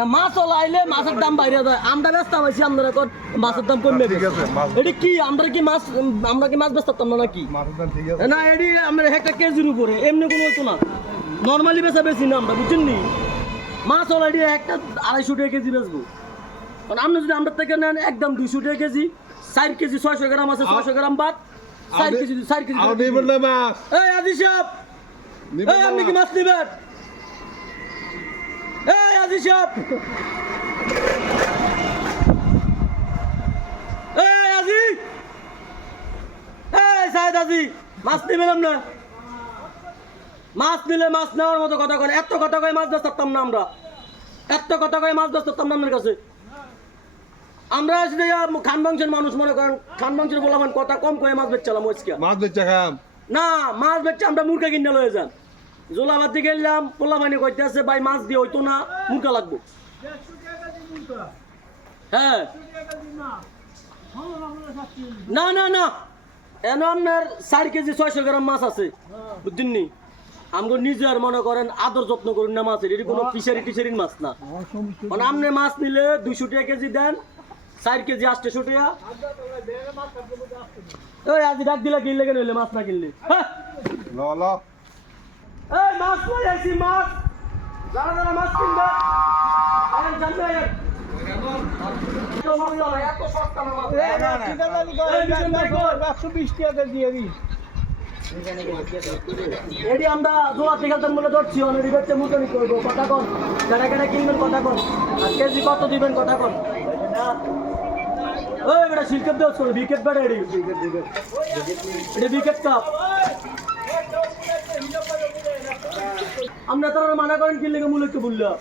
না মাছ লাইলে মাছের দাম বাইরে যায় আমরা ব্যস্ত হয়েছি আমরা এখন মাছের দাম কমবে এটি কি আমরা কি মাছ ব্যস্ত না নাকি না এটি আমরা একটা কেজির উপরে এমনি কোনো হতো না নর্মালি বেচা বেশি না আমরা বুঝছেন নি মাছ অলরেডি একটা 250 টাকা কেজি বেচবো কারণ আপনি যদি আমরা থেকে নেন একদম 200 টাকা কেজি 4 কেজি 600 গ্রাম আছে 600 গ্রাম বাদ 4 কেজি এই আজি সাহেব এই আপনি কি মাছ নেবেন এই আজি সাহেব এই আজি এই সাইদ আজি মাছ নেবেন না মাছ নিলে মাছ নেওয়ার মতো কথা কয় এত কথা কয় মাছ ধরতাম না আমরা এত কথা কয় মাছ ধরতাম না আমার কাছে আমরা আসলে খান বংশের মানুষ মনে করেন খান বংশের বললাম কথা কম কয়ে মাছ বেচছিলাম আজকে মাছ বেচা খাম না মাছ বেচছে আমরা মুরগা কিনে লয়ে যান জোলাবাদ গেলাম পোলা পানি কইতে আছে ভাই মাছ দিয়ে হইতো না মুরগা লাগবো হ্যাঁ না না না এন আপনার 4 কেজি 600 গ্রাম মাছ আছে বুঝছেন নি আমগো নিজের মনে করেন আদর যত্ন করুন না মাছের এটি কোনো ফিশারি টিশারির মাছ না মানে আপনি মাছ নিলে 200 টাকা কেজি দেন 4 কেজি 800 টাকা ওই আজ ডাক দিলা কিনলে কেন হইলে মাছ না কিনলে ল ল এই মাছ লই আইছি মাছ যারা যারা মাছ কিনবে আরে জানবে এত সস্তা না মাছ এটি আমরা জোড়া থেকে মনে ধরছি অনেক রিবেটে মুটনি করবো কথা কন কেটা কেটা কিনবেন কথা কন আর কেজি কত দিবেন কথা কন ওই বেটা সিলকেট দেওয়া করো উইকেট বেটা এটি উইকেট কাপ আমরা তারা মানা করেন কিনলে মূল্যকে বললাম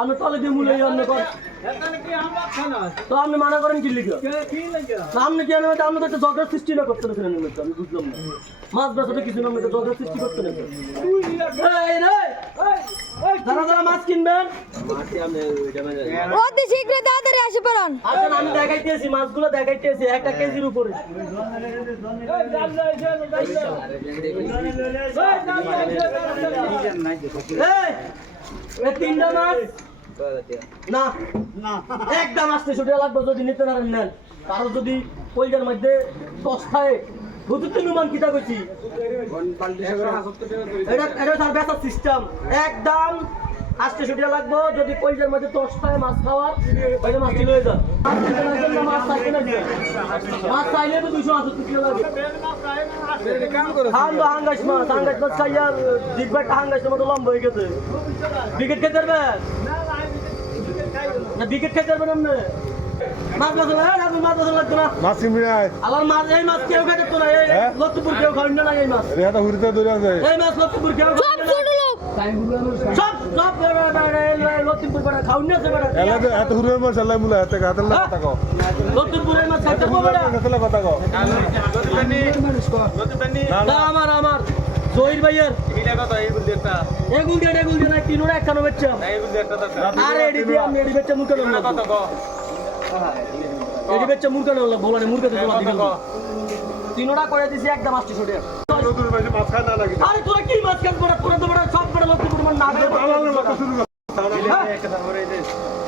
আপনি তলে দিয়ে মূল্য আপনি করেন তো আপনি মানা করেন কিনলে আপনি কি আপনি তো একটা ঝগড়ার সৃষ্টি না করতে আমি বুঝলাম না মাছ বেচাতে কিছু না আমরা ঝগড়ার সৃষ্টি করতে না যারা যারা মাছ কিনবেন অতি শীঘ্র তাড়াতাড়ি আসে পড়ুন আসেন আমি দেখাইতেছি মাছগুলো দেখাইতেছি একটা কেজির উপরে তিনটা মাছ না একদম আসতে ছুটে লাগবে যদি নিতে না নেন কারো যদি কইজার মধ্যে দশটায় বুঝতে নুমান কিতা কইছি এটা তার বেচার সিস্টেম একদম আসতে ছুটে লাগবো যদি কইজার মধ্যে দশটায় মাছ খাওয়ার ওইটা মাছ কিলো হয়ে যান মাছ চাইতে না মাছ চাইলে তো 280 কিলো লাগে হাঙ্গাস মাছ খাইয়া জিগবার হাঙ্গাস মতো লম্বা হয়ে গেছে বিকেট খেতে পারবেন না বিকেট খেতে পারবেন আপনি মাছ মাছ লাগতো না মাছ কিনবি না আবার মাছ এই মাছ কেউ খেতে তো না এই লক্ষ্মীপুর কেউ খাওয়ান না এই মাছ রেটা হুরিতে দৌড়ে আছে এই মাছ লক্ষ্মীপুর কেউ সব লক্ষ্মীপুর বেড়া খাওয়ান না বেড়া এত হুরের মাছ আল্লাহ মুলা এত হাতের না কথা কও লক্ষ্মীপুরের মাছ খাইতে বেড়া হাতের কথা কও না আমার জহির ভাইয়ের এগুল দিয়ে না কিনোরা একখানো বেচছাম আরে এডি দিয়ে আমি এডি বেচছাম মুরগা না কত কও এডি বেচছাম মুরগা না বলানে মুরগা তো জমা দিবেন তিনোটা করে দিছি একদম 800 টাকা নতুন মাছ খায় না লাগে আরে তোরা কি মাছ খাস বড় তোরা তো বড় সব বড় লক্ষ্মীপুর মান না দে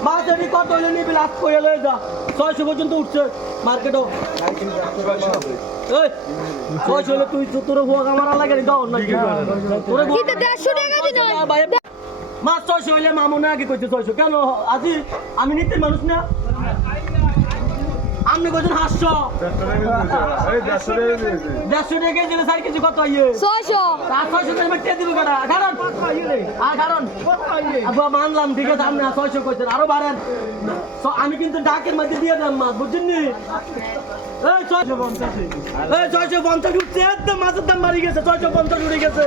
মাছ এডি কত হইলে নিবি লাস্ট করে লয়ে যা 600 পর্যন্ত উঠছে মার্কেটও এই 600 হলে তুই তোর হুয়া কামারা লাগে দাও না কি তোরা কি তো 150 টাকা দিন মাছ 600 হইলে মামুনে আগে কইতে 600 কেন আজি আমি নিতে মানুষ না আপনি কইছেন 800 এই 150 টাকা কেজি 4 কেজি কত আইয়ে 600 600 টাকা মেটে দিব কাটা কারণ আবা মানলাম ঠিক আছে আপনি 600 কইছেন আরো বাড়েন আমি কিন্তু ডাকের মধ্যে দিয়ে দাম মাছ বুঝছেন নি এই 650 উঠছে একদম মাছের দাম বাড়ি গেছে 650 উঠে গেছে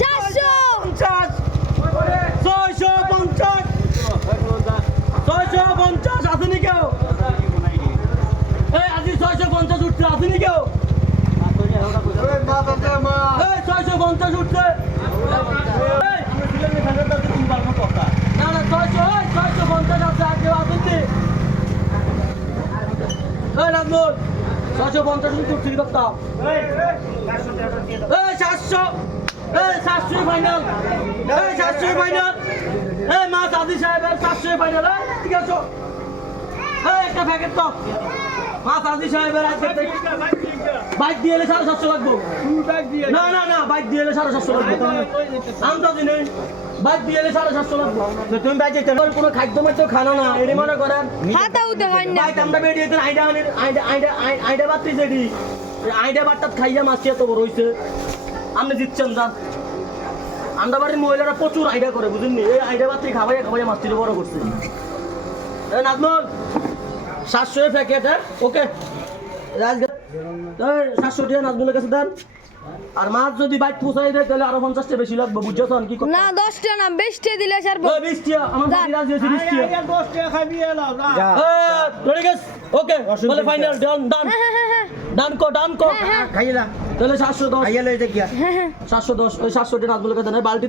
450 650 আসেনি কেউ এই আজি 650 উঠছে আসেনি কেউ এই মাছ আছে মা এই 650 উঠছে এই আমি ছিলাম এখানে তো তুমি পারবো কথা না না 650 আছে আগে আসেনি এই রাজমোহন 650 উঠছে কি করতাম এই 400 এই 700 ফাইনাল এই 700 ফাইনাল এই মাছ আদি সাহেবের 400 ফাইনাল ঠিক আছে এই একটা প্যাকেট তো মাছ আদি সাহেবের আজকে বাইক দিয়ে এলে 750 লাগবে না না না বাইক দিয়ে এলে 750 লাগবে আমটা দিনে বাইক দিয়ে এলে 750 লাগবে তো তুমি বাইক যেতে কোনো খাদ্য মাত্র খানা না এর মনে করেন হাতা উঠে হয় না বাইক আমরা বেরিয়ে দিন আইডা বাত্তি যেডি আইডা বাট্টা খাইয়া মাছ এত বড় হইছে আপনি জিতছেন যান আমরা বাড়ির মহিলারা প্রচুর আইডা করে বুঝেননি এই আইডা বাত্তি খাওয়াইয়া খাওয়াইয়া মাছটি বড় করছে এই নাজমুল 700 প্যাকেট ওকে রাজগা 700 টাকা নাজমুলের কাছে দেন আর মাছ যদি বাইক পৌঁছাই দেয় তাহলে আরো 50 টাকা বেশি লাগবে বুঝছেন কি না 10 টা না 20 টা দিলে ছাড়বো 20 টাকা আমার বাড়ি রাজ দিয়েছে 20 টাকা ঠিক আছে ওকে বলে ফাইনাল ডান ডান ডান কো খাইলা তাহলে 710 খাইয়া লই দেখিয়া 710 ওই 700 টাকা নাজমুলের কাছে বালতি